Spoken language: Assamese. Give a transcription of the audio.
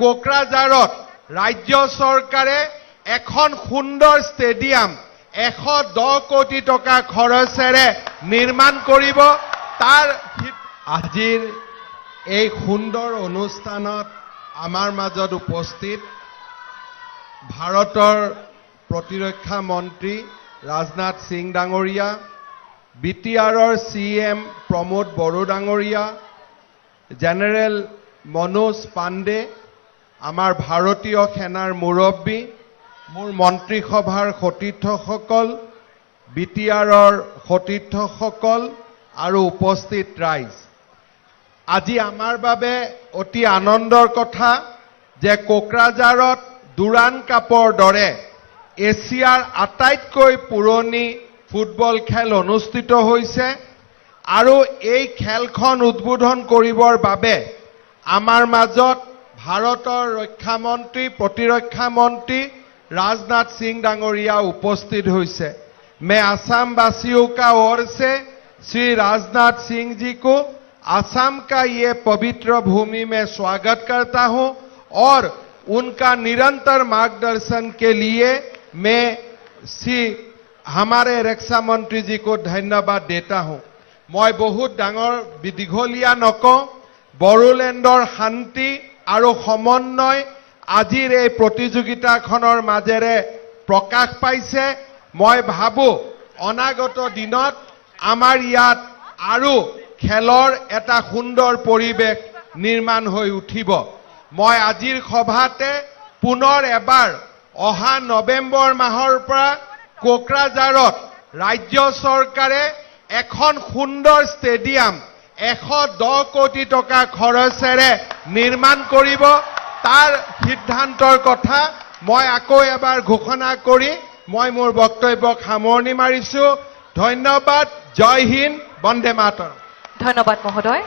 কোকৰাঝাৰত ৰাজ্য চৰকাৰে এখন সুন্দৰ ষ্টেডিয়াম 110 কোটি টকা খৰচেৰে নিৰ্মাণ কৰিব। তাৰ আজিৰ এই সুন্দৰ অনুষ্ঠানত আমাৰ মাজত উপস্থিত ভাৰতৰ প্ৰতিৰক্ষা মন্ত্ৰী ৰাজনাথ সিং ডাঙৰীয়া, BTRৰ CM প্ৰমোদ বড়ো ডাঙৰীয়া, জেনেৰেল মনোজ পাণ্ডে, আমাৰ ভাৰতীয় সেনাৰ মুৰব্বী, মোৰ মন্ত্ৰীসভাৰ সতীৰ্থসকল, BTRৰ সতীৰ্থসকল আৰু উপস্থিত ৰাইজ, আজি আমাৰ বাবে অতি আনন্দৰ কথা যে কোকৰাঝাৰত দুৰাণ কাপৰ দৰে এছিয়াৰ আটাইতকৈ পুৰণি ফুটবল খেল অনুষ্ঠিত হৈছে আৰু এই খেলখন উদ্বোধন কৰিবৰ বাবে আমাৰ মাজত ভাৰতৰ ৰক্ষা মন্ত্ৰী প্ৰতিৰক্ষা মন্ত্ৰী राजनाथ सिंह डांगरिया उपस्थित हुए। मैं असम वासियों का ओर से श्री राजनाथ सिंह जी को असम का ये पवित्र भूमि में स्वागत करता हूं और उनका निरंतर मार्गदर्शन के लिए मैं श्री हमारे रक्षा मंत्री जी को धन्यवाद देता हूं। मैं बहुत डांगर दीघलिया नकौ, बड़ोलैंडर शांति और समन्वय আজিৰ এই প্ৰতিযোগিতাখনৰ মাজেৰে প্ৰকাশ পাইছে। মই ভাবো অনাগত দিনত আমাৰ ইয়াত আৰু খেলৰ এটা সুন্দৰ পৰিৱেশ নিৰ্মাণ হৈ উঠিব। মই আজিৰ সভাতে পুনৰ এবাৰ অহা নৱেম্বৰ মাহৰ পৰা কোকৰাঝাৰত ৰাজ্য চৰকাৰে এখন সুন্দৰ ষ্টেডিয়াম 110 কোটি টকা খৰচেৰে নিৰ্মাণ কৰিব। তাৰ সিদ্ধান্তৰ কথা মই আকৌ এবাৰ ঘোষণা কৰি মই মোৰ বক্তব্যক সামৰণি মাৰিছো। ধন্যবাদ। জয় হিন্দ, বন্দে মাতৰম। ধন্যবাদ মহোদয়।